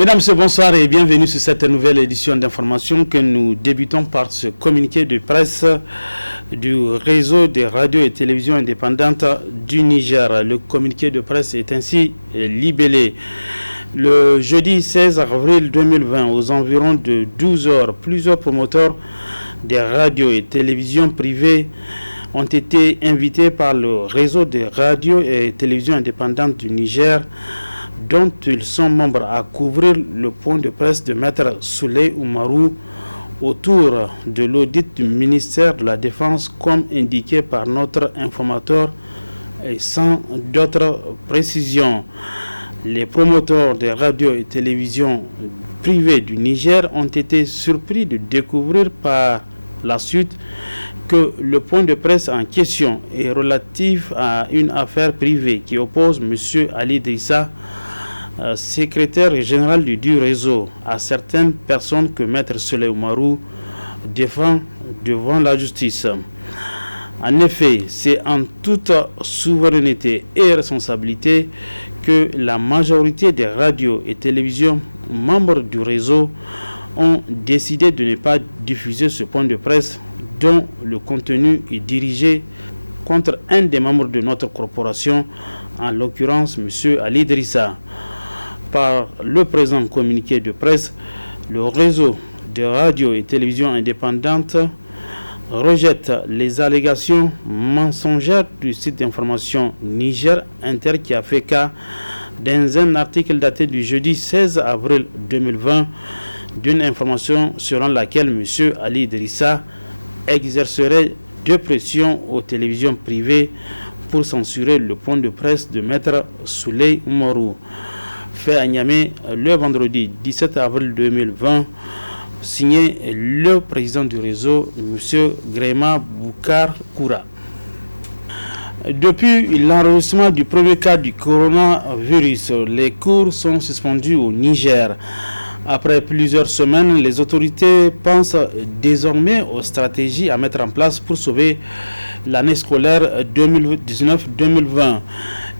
Mesdames, Messieurs, bonsoir et bienvenue sur cette nouvelle édition d'information que nous débutons par ce communiqué de presse du réseau des radios et télévisions indépendantes du Niger. Le communiqué de presse est ainsi libellé. Le jeudi 16 avril 2020, aux environs de 12 heures, plusieurs promoteurs des radios et télévisions privées ont été invités par le réseau des radios et télévisions indépendantes du Niger, dont ils sont membres, à couvrir le point de presse de Maître Souley Oumarou autour de l'audit du ministère de la Défense, comme indiqué par notre informateur, et sans d'autres précisions. Les promoteurs des radios et télévisions privées du Niger ont été surpris de découvrir par la suite que le point de presse en question est relatif à une affaire privée qui oppose M. Ali Idrissa, secrétaire général du réseau, à certaines personnes que Maître Souley Oumarou défend devant la justice. En effet, c'est en toute souveraineté et responsabilité que la majorité des radios et télévisions membres du réseau ont décidé de ne pas diffuser ce point de presse dont le contenu est dirigé contre un des membres de notre corporation, en l'occurrence M. Ali Idrissa. Par le présent communiqué de presse, le réseau de radios et télévisions indépendantes rejette les allégations mensongères du site d'information Niger Inter qui a fait cas, dans un article daté du jeudi 16 avril 2020, d'une information selon laquelle M. Ali Idrissa exercerait de pression aux télévisions privées pour censurer le point de presse de Maître Souley Oumarou. Fait à Niamey le vendredi 17 avril 2020, signé le président du réseau, M. Gréma Boukar Koura. Depuis l'enregistrement du premier cas du coronavirus, les cours sont suspendus au Niger. Après plusieurs semaines, les autorités pensent désormais aux stratégies à mettre en place pour sauver l'année scolaire 2019-2020.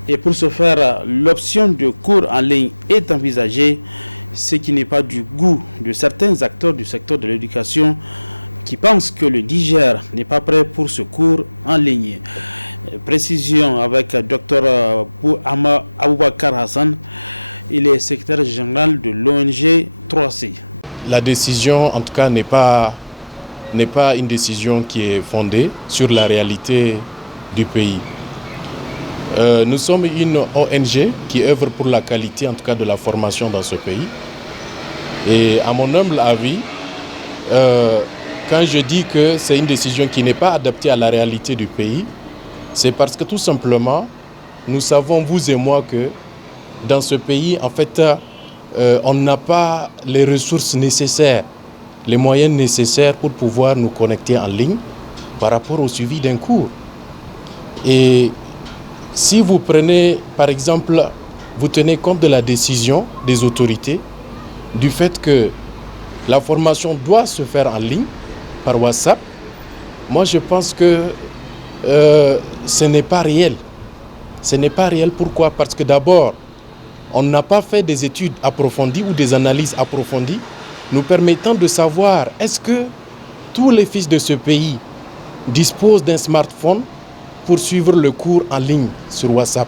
Et pour ce faire, l'option de cours en ligne est envisagée, ce qui n'est pas du goût de certains acteurs du secteur de l'éducation qui pensent que le Niger n'est pas prêt pour ce cours en ligne. Précision avec Dr Aboubakar Hassan, il est secrétaire général de l'ONG 3C. La décision, en tout cas, n'est pas une décision qui est fondée sur la réalité du pays. Nous sommes une ONG qui œuvre pour la qualité, en tout cas, de la formation dans ce pays. Et à mon humble avis, quand je dis que c'est une décision qui n'est pas adaptée à la réalité du pays, c'est parce que tout simplement, nous savons, vous et moi, que dans ce pays, en fait, on n'a pas les ressources nécessaires, les moyens nécessaires pour pouvoir nous connecter en ligne par rapport au suivi d'un cours. Et si vous prenez, par exemple, vous tenez compte de la décision des autorités, du fait que la formation doit se faire en ligne, par WhatsApp, moi je pense que ce n'est pas réel. Ce n'est pas réel, pourquoi? Parce que d'abord, on n'a pas fait des études approfondies ou des analyses approfondies nous permettant de savoir est-ce que tous les fils de ce pays disposent d'un smartphone pour suivre le cours en ligne sur WhatsApp.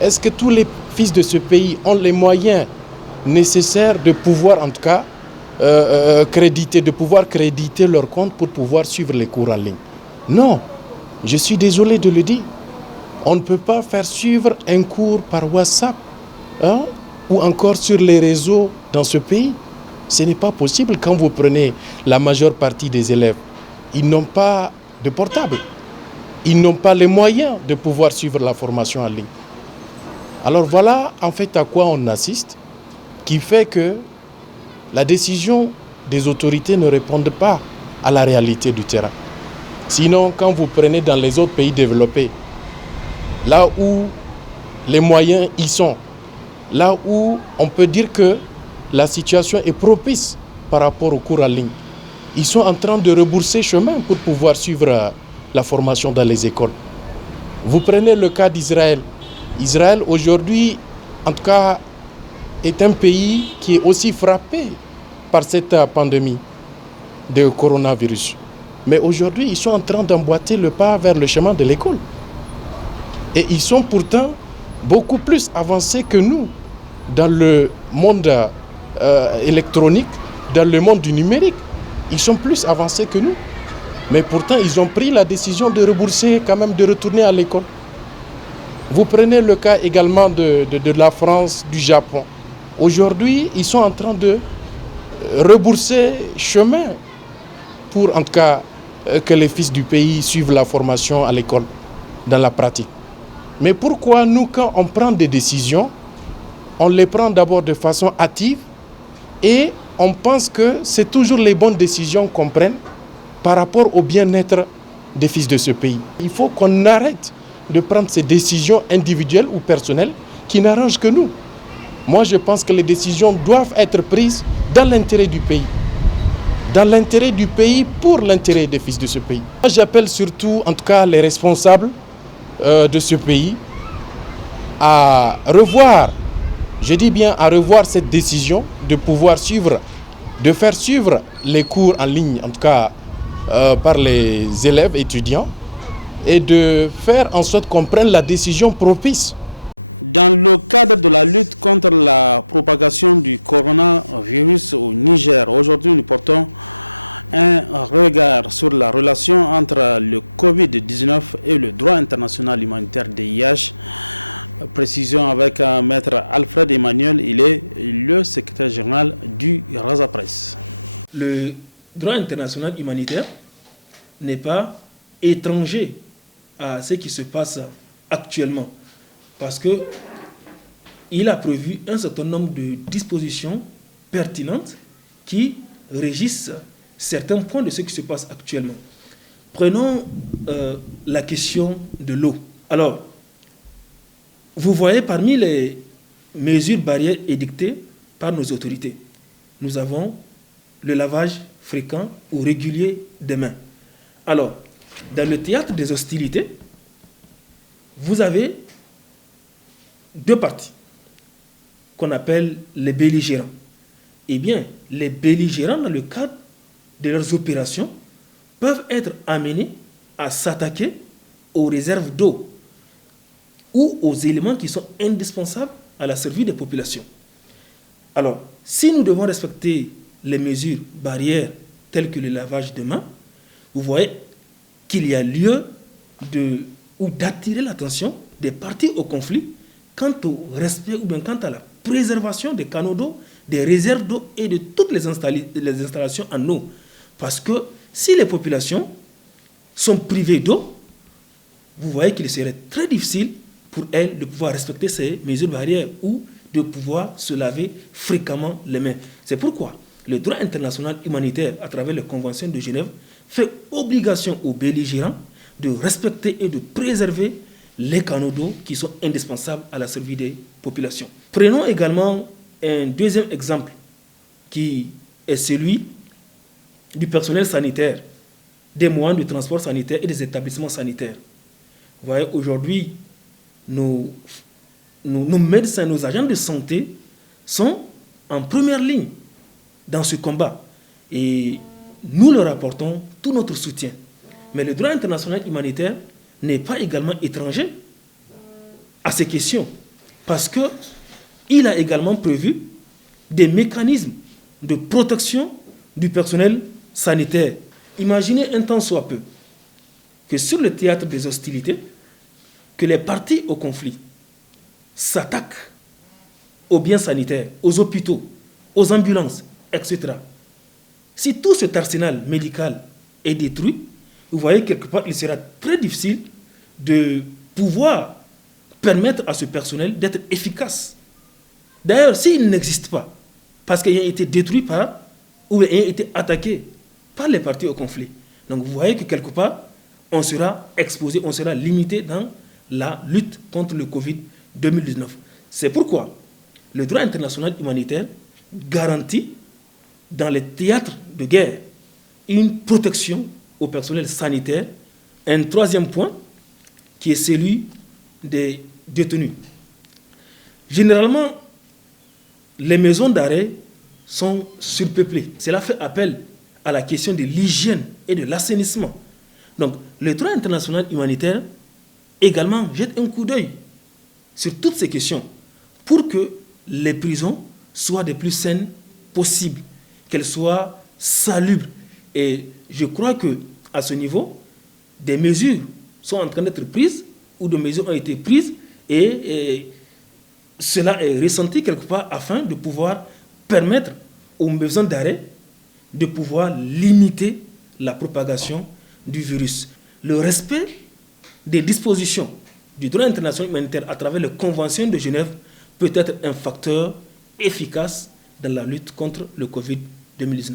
Est-ce que tous les fils de ce pays ont les moyens nécessaires de pouvoir, en tout cas, créditer leur compte pour pouvoir suivre les cours en ligne? Non, je suis désolé de le dire. On ne peut pas faire suivre un cours par WhatsApp ou encore sur les réseaux dans ce pays. Ce n'est pas possible. Quand vous prenez la majeure partie des élèves, ils n'ont pas de portable. Ils n'ont pas les moyens de pouvoir suivre la formation en ligne. Alors voilà en fait à quoi on assiste, qui fait que la décision des autorités ne répond pas à la réalité du terrain. Sinon, quand vous prenez dans les autres pays développés, là où les moyens y sont, là où on peut dire que la situation est propice par rapport aux cours en ligne, ils sont en train de rebourser chemin pour pouvoir suivre la formation dans les écoles. Vous prenez le cas d'Israël. Israël aujourd'hui, en tout cas, est un pays qui est aussi frappé par cette pandémie de coronavirus. Mais aujourd'hui, ils sont en train d'emboîter le pas vers le chemin de l'école. Et ils sont pourtant beaucoup plus avancés que nous dans le monde électronique, dans le monde du numérique. Ils sont plus avancés que nous. Mais pourtant, ils ont pris la décision de rembourser, quand même, de retourner à l'école. Vous prenez le cas également de la France, du Japon. Aujourd'hui, ils sont en train de rebourser chemin pour, en tout cas, que les fils du pays suivent la formation à l'école, dans la pratique. Mais pourquoi nous, quand on prend des décisions, on les prend d'abord de façon hâtive et on pense que c'est toujours les bonnes décisions qu'on prenne par rapport au bien-être des fils de ce pays. Il faut qu'on arrête de prendre ces décisions individuelles ou personnelles qui n'arrangent que nous. Moi, je pense que les décisions doivent être prises dans l'intérêt du pays. Dans l'intérêt du pays, pour l'intérêt des fils de ce pays. Moi, j'appelle surtout, en tout cas, les responsables de ce pays à revoir, je dis bien à revoir cette décision de pouvoir suivre, de faire suivre les cours en ligne, en tout cas par les élèves étudiants, et de faire en sorte qu'on prenne la décision propice. Dans le cadre de la lutte contre la propagation du coronavirus au Niger, aujourd'hui nous portons un regard sur la relation entre le Covid-19 et le droit international humanitaire DIH. Précision avec Maître Alfred Emmanuel, il est le secrétaire général du Raza Presse. Le droit international humanitaire n'est pas étranger à ce qui se passe actuellement parce qu'il a prévu un certain nombre de dispositions pertinentes qui régissent certains points de ce qui se passe actuellement. Prenons la question de l'eau. Alors, vous voyez parmi les mesures barrières édictées par nos autorités, nous avons le lavage fréquent ou régulier des mains. Alors, dans le théâtre des hostilités, vous avez deux parties qu'on appelle les belligérants. Eh bien, les belligérants, dans le cadre de leurs opérations, peuvent être amenés à s'attaquer aux réserves d'eau ou aux éléments qui sont indispensables à la survie des populations. Alors, si nous devons respecter les mesures barrières telles que le lavage de mains, vous voyez qu'il y a lieu d'attirer l'attention des parties au conflit quant au respect ou bien quant à la préservation des canaux d'eau, des réserves d'eau et de toutes les installations en eau. Parce que si les populations sont privées d'eau, vous voyez qu'il serait très difficile pour elles de pouvoir respecter ces mesures barrières ou de pouvoir se laver fréquemment les mains. C'est pourquoi le droit international humanitaire, à travers les conventions de Genève, fait obligation aux belligérants de respecter et de préserver les canaux d'eau qui sont indispensables à la survie des populations. Prenons également un deuxième exemple qui est celui du personnel sanitaire, des moyens de transport sanitaire et des établissements sanitaires. Vous voyez, aujourd'hui, nos médecins, nos agents de santé sont en première ligne dans ce combat. Et nous leur apportons tout notre soutien. Mais le droit international humanitaire n'est pas également étranger à ces questions. Parce qu'il a également prévu des mécanismes de protection du personnel sanitaire. Imaginez un temps soit peu que sur le théâtre des hostilités, que les parties au conflit s'attaquent aux biens sanitaires, aux hôpitaux, aux ambulances, etc. Si tout cet arsenal médical est détruit, vous voyez quelque part, il sera très difficile de pouvoir permettre à ce personnel d'être efficace. D'ailleurs, s'il n'existe pas, parce qu'il a été détruit par, ou il a été attaqué par les parties au conflit, donc vous voyez que quelque part, on sera exposé, on sera limité dans la lutte contre le Covid-19. C'est pourquoi le droit international humanitaire garantit dans les théâtres de guerre une protection au personnel sanitaire. Un troisième point qui est celui des détenus. Généralement, les maisons d'arrêt sont surpeuplées. Cela fait appel à la question de l'hygiène et de l'assainissement. Donc, le droit international humanitaire également jette un coup d'œil sur toutes ces questions pour que les prisons soient les plus saines possibles, qu'elles soient salubres. Et je crois qu'à ce niveau, des mesures sont en train d'être prises ou des mesures ont été prises et cela est ressenti quelque part afin de pouvoir permettre aux maisons d'arrêt de pouvoir limiter la propagation du virus. Le respect des dispositions du droit international humanitaire à travers les conventions de Genève peut être un facteur efficace dans la lutte contre le Covid-2019.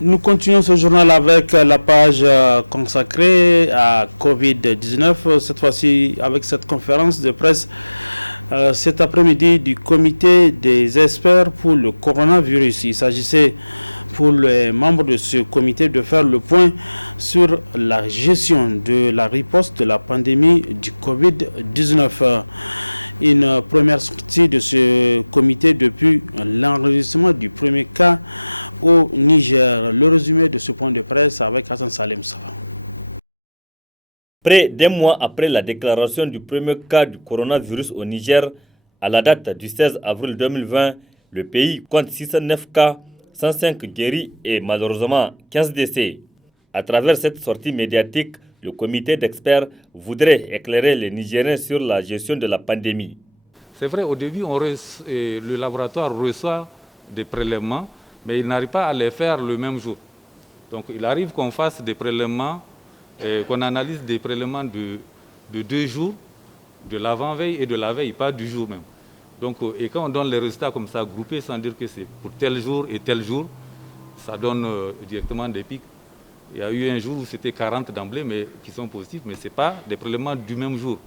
Nous continuons ce journal avec la page consacrée à Covid-19, cette fois-ci avec cette conférence de presse cet après-midi du comité des experts pour le coronavirus. Il s'agissait pour les membres de ce comité de faire le point sur la gestion de la riposte de la pandémie du Covid-19. Une première sortie de ce comité depuis l'enregistrement du premier cas au Niger. Le résumé de ce point de presse avec Hassan Salem Sava. Près d'un mois après la déclaration du premier cas du coronavirus au Niger, à la date du 16 avril 2020, le pays compte 609 cas, 105 guéris et malheureusement 15 décès. À travers cette sortie médiatique, le comité d'experts voudrait éclairer les Nigériens sur la gestion de la pandémie. C'est vrai, au début, le laboratoire reçoit des prélèvements, mais il n'arrive pas à les faire le même jour. Donc il arrive qu'on fasse des prélèvements, qu'on analyse des prélèvements de 2 jours, de l'avant-veille et de la veille, pas du jour même. Donc, et quand on donne les résultats comme ça, groupés, sans dire que c'est pour tel jour et tel jour, ça donne directement des pics. Il y a eu un jour où c'était 40 d'emblée, mais qui sont positifs, mais ce n'est pas des prélèvements du même jour.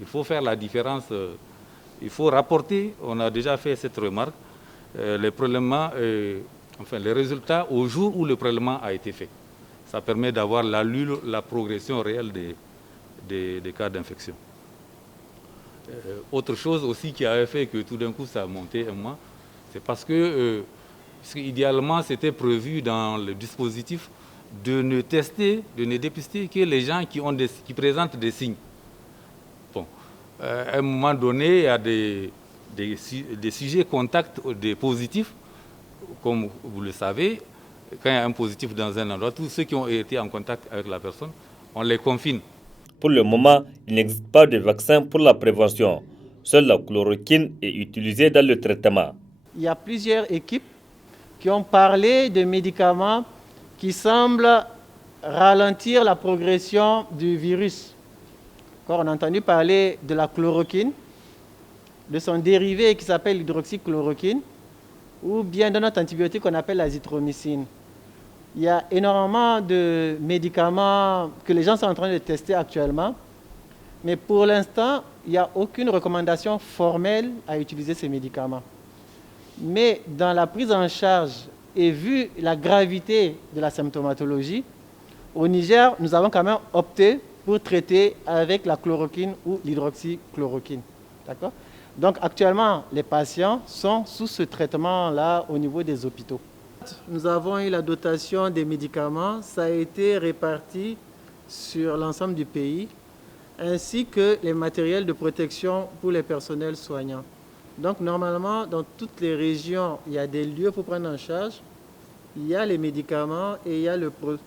Il faut faire la différence, il faut rapporter, on a déjà fait cette remarque, les prélèvements, les résultats au jour où le prélèvement a été fait. Ça permet d'avoir la progression réelle des cas d'infection. Autre chose aussi qui avait fait que tout d'un coup ça a monté un mois, c'est parce que idéalement c'était prévu dans le dispositif de ne tester, de ne dépister que les gens qui présentent des signes. Bon, à un moment donné, il y a des sujets contacts des positifs, comme vous le savez, quand il y a un positif dans un endroit, tous ceux qui ont été en contact avec la personne, on les confine. Pour le moment, il n'existe pas de vaccin pour la prévention. Seule la chloroquine est utilisée dans le traitement. Il y a plusieurs équipes qui ont parlé de médicaments qui semblent ralentir la progression du virus. On a entendu parler de la chloroquine, de son dérivé qui s'appelle l'hydroxychloroquine, ou bien de notre antibiotique qu'on appelle l'azithromycine. Il y a énormément de médicaments que les gens sont en train de tester actuellement, mais pour l'instant, il n'y a aucune recommandation formelle à utiliser ces médicaments. Mais dans la prise en charge et vu la gravité de la symptomatologie, au Niger, nous avons quand même opté pour traiter avec la chloroquine ou l'hydroxychloroquine. D'accord ? Donc actuellement, les patients sont sous ce traitement-là au niveau des hôpitaux. Nous avons eu la dotation des médicaments, ça a été réparti sur l'ensemble du pays, ainsi que les matériels de protection pour les personnels soignants. Donc normalement, dans toutes les régions, il y a des lieux pour prendre en charge, il y a les médicaments et il y a le produit.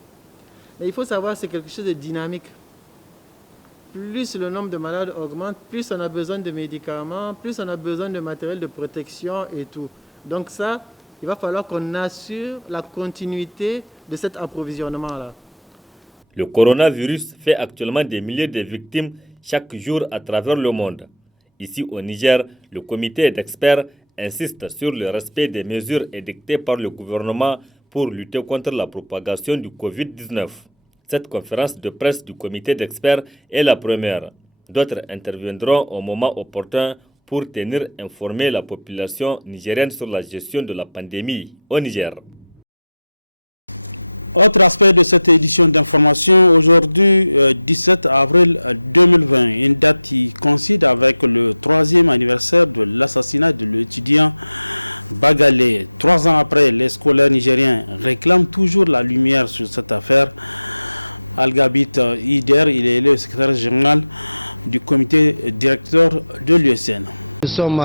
Mais il faut savoir que c'est quelque chose de dynamique. Plus le nombre de malades augmente, plus on a besoin de médicaments, plus on a besoin de matériel de protection et tout. Donc ça, il va falloir qu'on assure la continuité de cet approvisionnement-là. Le coronavirus fait actuellement des milliers de victimes chaque jour à travers le monde. Ici au Niger, le comité d'experts insiste sur le respect des mesures édictées par le gouvernement pour lutter contre la propagation du Covid-19. Cette conférence de presse du comité d'experts est la première. D'autres interviendront au moment opportun pour tenir informée la population nigérienne sur la gestion de la pandémie au Niger. Autre aspect de cette édition d'information, aujourd'hui 17 avril 2020, une date qui coïncide avec le 3e anniversaire de l'assassinat de l'étudiant Bagalé. 3 ans après, les scolaires nigériens réclament toujours la lumière sur cette affaire. Al-Gabit Ider, il est le secrétaire général du comité directeur de l'USN. Nous sommes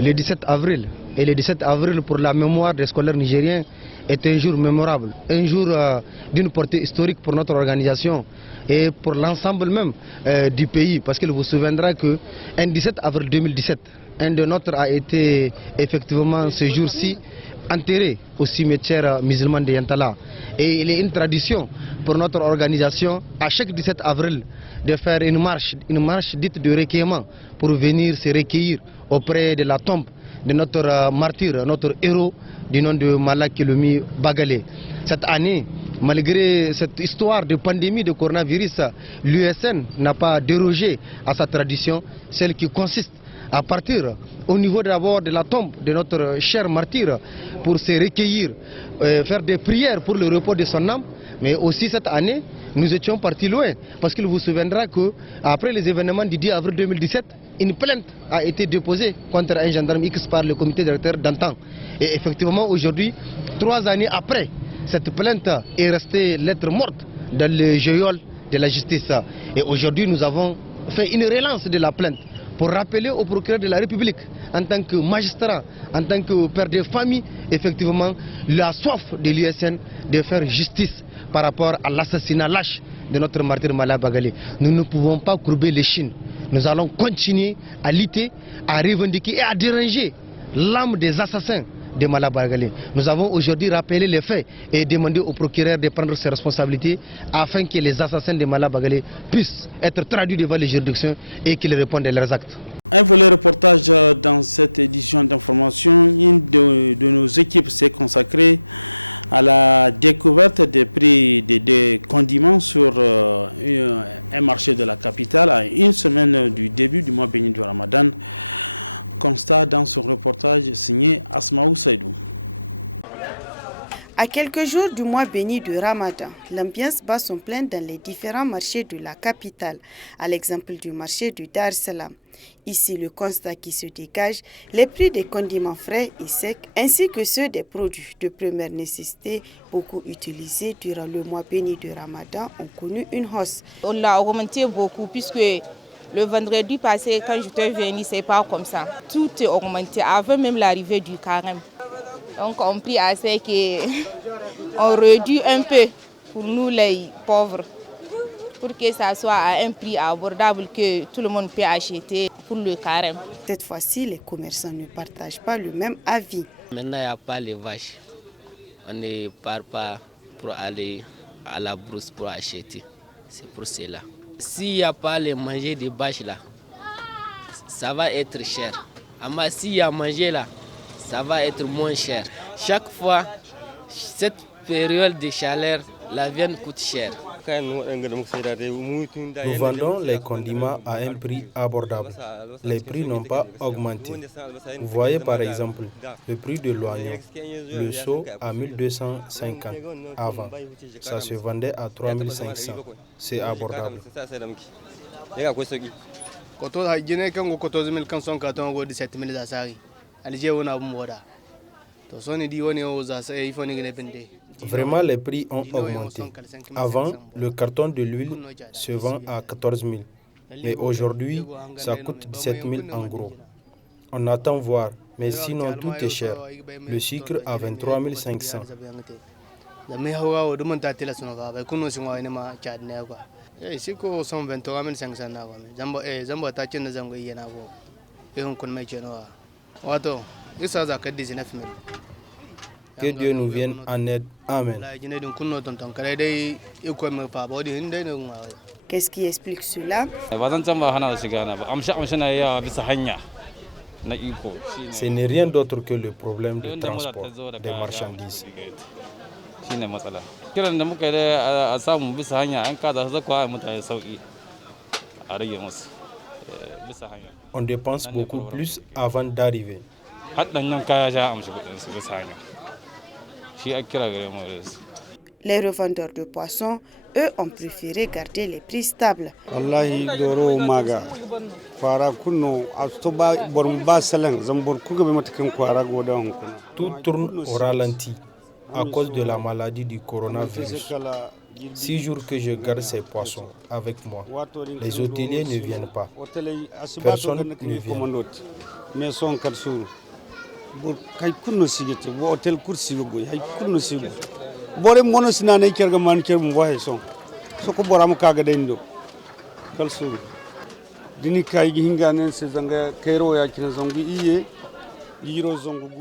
le 17 avril et le 17 avril pour la mémoire des scolaires nigériens est un jour mémorable, un jour d'une portée historique pour notre organisation et pour l'ensemble même du pays, parce qu'il vous souviendra que un 17 avril 2017, un de nôtres a été effectivement ce jour-ci enterré au cimetière musulman de Yantala. Et il est une tradition pour notre organisation à chaque 17 avril de faire une marche dite de recueillement pour venir se recueillir auprès de la tombe de notre martyr, notre héros du nom de Malak Kilomi Bagalé. Cette année, malgré cette histoire de pandémie de coronavirus, l'USN n'a pas dérogé à sa tradition, celle qui consiste à partir au niveau d'abord de la tombe de notre cher martyr pour se recueillir, faire des prières pour le repos de son âme. Mais aussi cette année, nous étions partis loin, parce qu'il vous souviendra qu'après les événements du 10 avril 2017, une plainte a été déposée contre un gendarme X par le comité directeur d'antan. Et effectivement, aujourd'hui, 3 années après, cette plainte est restée lettre morte dans le geôle de la justice. Et aujourd'hui, nous avons fait une relance de la plainte pour rappeler au procureur de la République, en tant que magistrat, en tant que père de famille, effectivement, la soif de l'USN de faire justice par rapport à l'assassinat lâche de notre martyr Malak Bagalé. Nous ne pouvons pas courber les chines. Nous allons continuer à lutter, à revendiquer et à déranger l'âme des assassins de Malak Bagalé. Nous avons aujourd'hui rappelé les faits et demandé au procureur de prendre ses responsabilités afin que les assassins de Malak Bagalé puissent être traduits devant les juridictions et qu'ils répondent à leurs actes. Un volet reportage dans cette édition d'information. Une de nos équipes s'est consacrée à la découverte des prix des condiments sur un marché de la capitale à une semaine du début du mois béni du Ramadan. Constat dans ce reportage signé Asmaou Saïdou. À quelques jours du mois béni de Ramadan, l'ambiance bat son plein dans les différents marchés de la capitale, à l'exemple du marché du Dar Salam. Ici, le constat qui se dégage, les prix des condiments frais et secs, ainsi que ceux des produits de première nécessité, beaucoup utilisés durant le mois béni de Ramadan, ont connu une hausse. On l'a augmenté beaucoup puisque le vendredi passé, quand je suis venu, c'est pas comme ça. Tout est augmenté avant même l'arrivée du carême. Donc on prie assez qu'on réduit un peu pour nous les pauvres, pour que ça soit à un prix abordable que tout le monde peut acheter pour le carême. Cette fois-ci, les commerçants ne partagent pas le même avis. Maintenant, il n'y a pas les vaches. On ne part pas pour aller à la brousse pour acheter. C'est pour cela. S'il n'y a pas les manger des vaches là, ça va être cher. Mais s'il y a manger là, ça va être moins cher. Chaque fois, cette période de chaleur, la viande coûte cher. Nous vendons les condiments à un prix abordable. Les prix n'ont pas augmenté. Vous voyez par exemple le prix de l'oignon, le seau à 1250 avant. Ça se vendait à 3500. C'est abordable. Vraiment, les prix ont augmenté. Avant, le carton de l'huile se vend à 14 000. Mais aujourd'hui, ça coûte 17 000 en gros. On attend voir, mais sinon tout est cher. Le sucre à 23 500. Que Dieu nous vienne en aide. Amen. Qu'est-ce qui explique cela? Ce n'est rien d'autre que le problème de transport des marchandises. On dépense beaucoup plus avant d'arriver. Les revendeurs de poissons, eux, ont préféré garder les prix stables. Tout tourne au ralenti à cause de la maladie du coronavirus. 6 jours que je garde ces poissons avec moi. Les hôteliers ne viennent pas. Personne ne vient.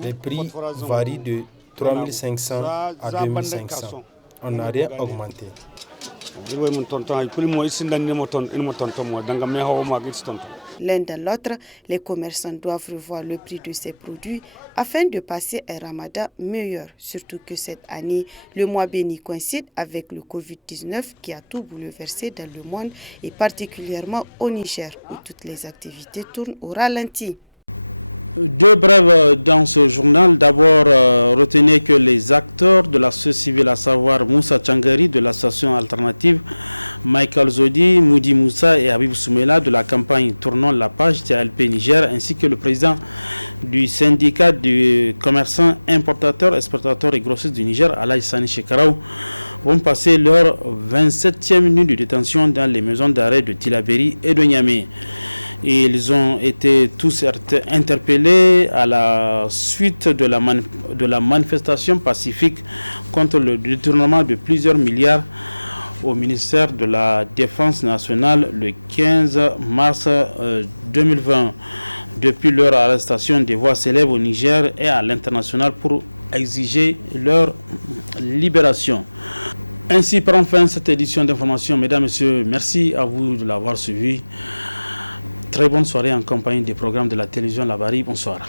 Les prix varient de 3500 à 2500. On n'a rien augmenté. L'un dans l'autre, les commerçants doivent revoir le prix de ces produits afin de passer un ramadan meilleur. Surtout que cette année, le mois béni coïncide avec le Covid-19 qui a tout bouleversé dans le monde et particulièrement au Niger où toutes les activités tournent au ralenti. Deux brèves dans ce journal. D'abord, retenez que les acteurs de la société civile, à savoir Moussa Tchangari de l'association alternative, Michael Zodi, Moudi Moussa et Habib Soumela de la campagne Tournons la page TLP Niger, ainsi que le président du syndicat des commerçants importateurs, exportateurs et grossistes du Niger, Alaï Sani Shekaraou, vont passer leur 27e minute de détention dans les maisons d'arrêt de Tilaberi et de Niamey. Et ils ont été tous interpellés à la suite de la manifestation pacifique contre le détournement de plusieurs milliards au ministère de la Défense nationale le 15 mars 2020. Depuis leur arrestation, des voix s'élèvent au Niger et à l'international pour exiger leur libération. Ainsi prend fin cette édition d'information. Mesdames, Messieurs, merci à vous de l'avoir suivi. Très bonne soirée en compagnie des programmes de la télévision Labari. Bonsoir.